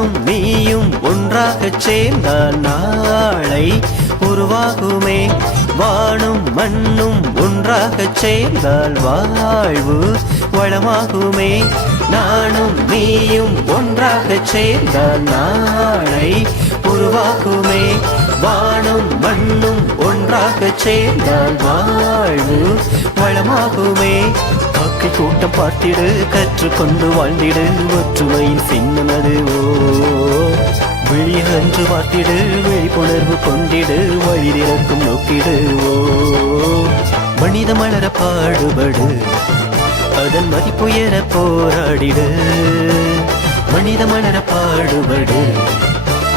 நானும் நீயும் ஒன்றாக சேர்ந்தால் நாளை உருவாகுமே. வானும் மண்ணும் ஒன்றாக சேர்ந்தால் வாழ்வு வளமாகுமே. நானும் நீயும் ஒன்றாக சேர்ந்தால் நாளை உருவாகுமே வானும் ஒன்றாகச் சேர்ந்தால் வாழ்வு வளமாகுமே. காக்கை கூட்டம் பார்த்திடு கற்றுக்கொண்டு வாழ்ந்திடு. ஒற்றுமையின் சின்னமது ஓ. விழியன்று பார்த்திடு விழிப்புணர்வு கொண்டிடு. வழி நோக்கிடுவோ மனித மலர பாடுபடு. அதன் மதிப்புயர போராடிடு. மனித மலர பாடுபடு.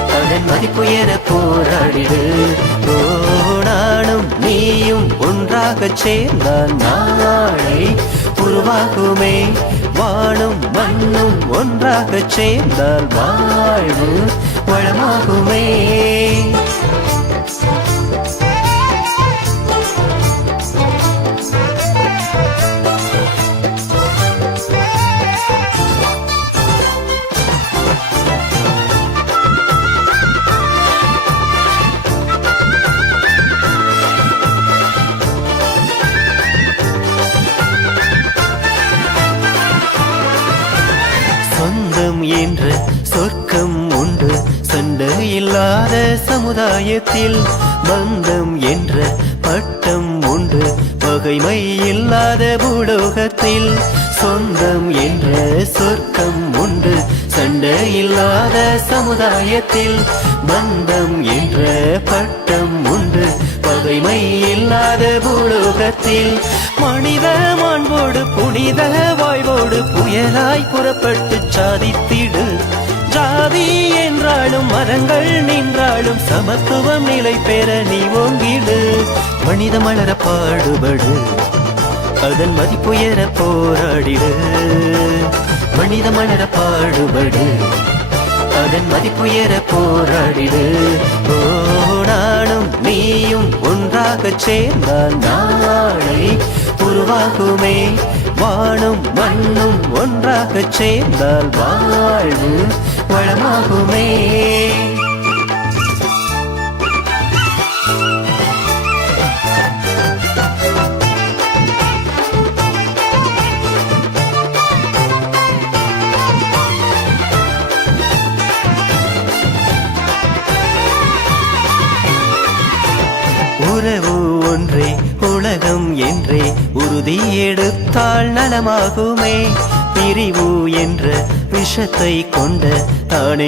அதன் மதிப்புயர போராடிடு ஓ. ஒன்றாக ஒன்றாகச் சேர்ந்தால் நாளை உருவாகுமே. வானும் மண்ணும் ஒன்றாக சேர்ந்தால் வாழ்வு வளமாகுமே. சொந்தம் என்ற சொர்க்கம் உண்டு. சண்டை இல்லாத சமுதாயத்தில் பந்தம் என்ற பட்டம் உண்டு. பகைமை இல்லாத பூலோகத்தில் சொந்தம் என்ற சொர்க்கம் உண்டு. சண்டை இல்லாத சமுதாயத்தில் பந்தம் என்ற பட்டம் உண்டு. பகைமை இல்லாத பூ பூலோகத்தில் மனித மாண்போடு புனித வாழ்வோடு புயலாய் புறப்பட்டு சாதித்திடு. ஜாதி என்றாலும் மரங்கள் நின்றாலும் சமத்துவம் நிலை பெற நீ ஓங்கிடு. மனித மலர பாடுபடு அதன் மதிப்புயர போராடிடு. மனித மலர பாடுபடு அதன் மதிப்புயர போராடிடு. ஓ ஒன்றாகச் சேர்ந்தால் நாளை உருவாகுமே. வானும் மண்ணும் ஒன்றாக சேர்ந்தால் வாழ்வு வளமாகுமே. உறவு ஒன்றே உலகம் என்றே. உறுதி எடுத்தால் நலமாகுமே. பிரிவு என்ற விஷத்தை கொண்ட தான்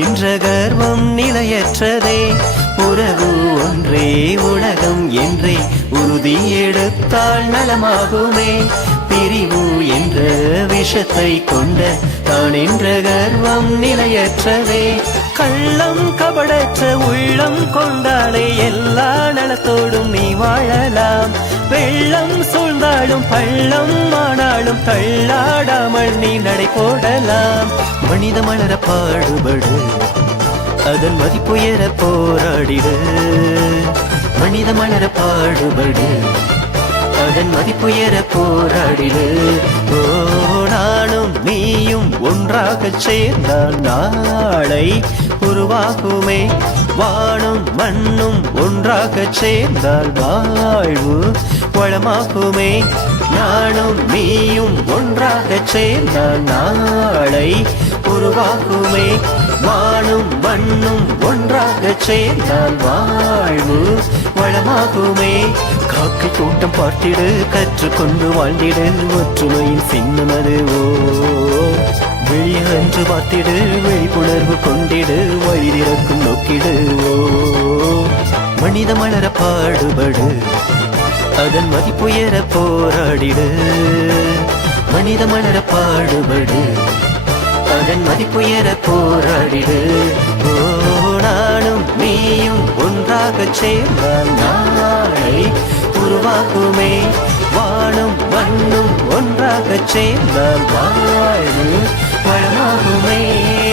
கர்வம் நிலையற்றதே. உறவு ஒன்றே உலகம் என்றே. உறுதி எடுத்தால் நலமாகுமே. பிரிவு என்ற விஷத்தை கொண்ட தான் கர்வம் நிலையற்றதே. கள்ளம் கபடற்ற உள்ளம் கொண்டாலே வெள்ளம் சூழ்ந்தாலும் பள்ளம் ஆனாலும் தள்ளாடாமல் நீ நடை போடலாம். மனித மலர பாடுபடு அதன் மதிப்புயர போராடிடு. மனித மலர பாடுபடு அதன் மதிப்புயர போராடிடு. ஓ நானும் நீயும் ஒன்றாக சேர்ந்தால் நாளை உருவாகுமே. வானும் மண்ணும் ஒன்றாக சேர்ந்தால் வாழ்வு வளமாகுமே. நானும் நீயும் ஒன்றாக சேர்ந்தால் நாளை உருவாகுமே. வானும் மண்ணும் ஒன்றாக சேர்ந்தால் வாழ்வு வளமாகுமே. காக்கை கூட்டம் பார்த்திடு கற்றுக்கொண்டு வாழ்ந்திடு ஒற்றுமையின் சின்னமதுவோ வெளியென்று பார்த்திடு விழிப்புணர்வு கொண்டிடு வழி திறக்கும் நோக்கிடு ஓ. மனித மலர பாடுபடு அதன் மதிப்புயர போராடிடு. மனித மலர பாடுபடு அதன் மதிப்புயர போராடிடு. ஓ நானும் நீயும் ஒன்றாக சேர்ந்தால் நாளை உருவாகுமே. வானும் மண்ணும் ஒன்றாக சேர்ந்தால் પણ હું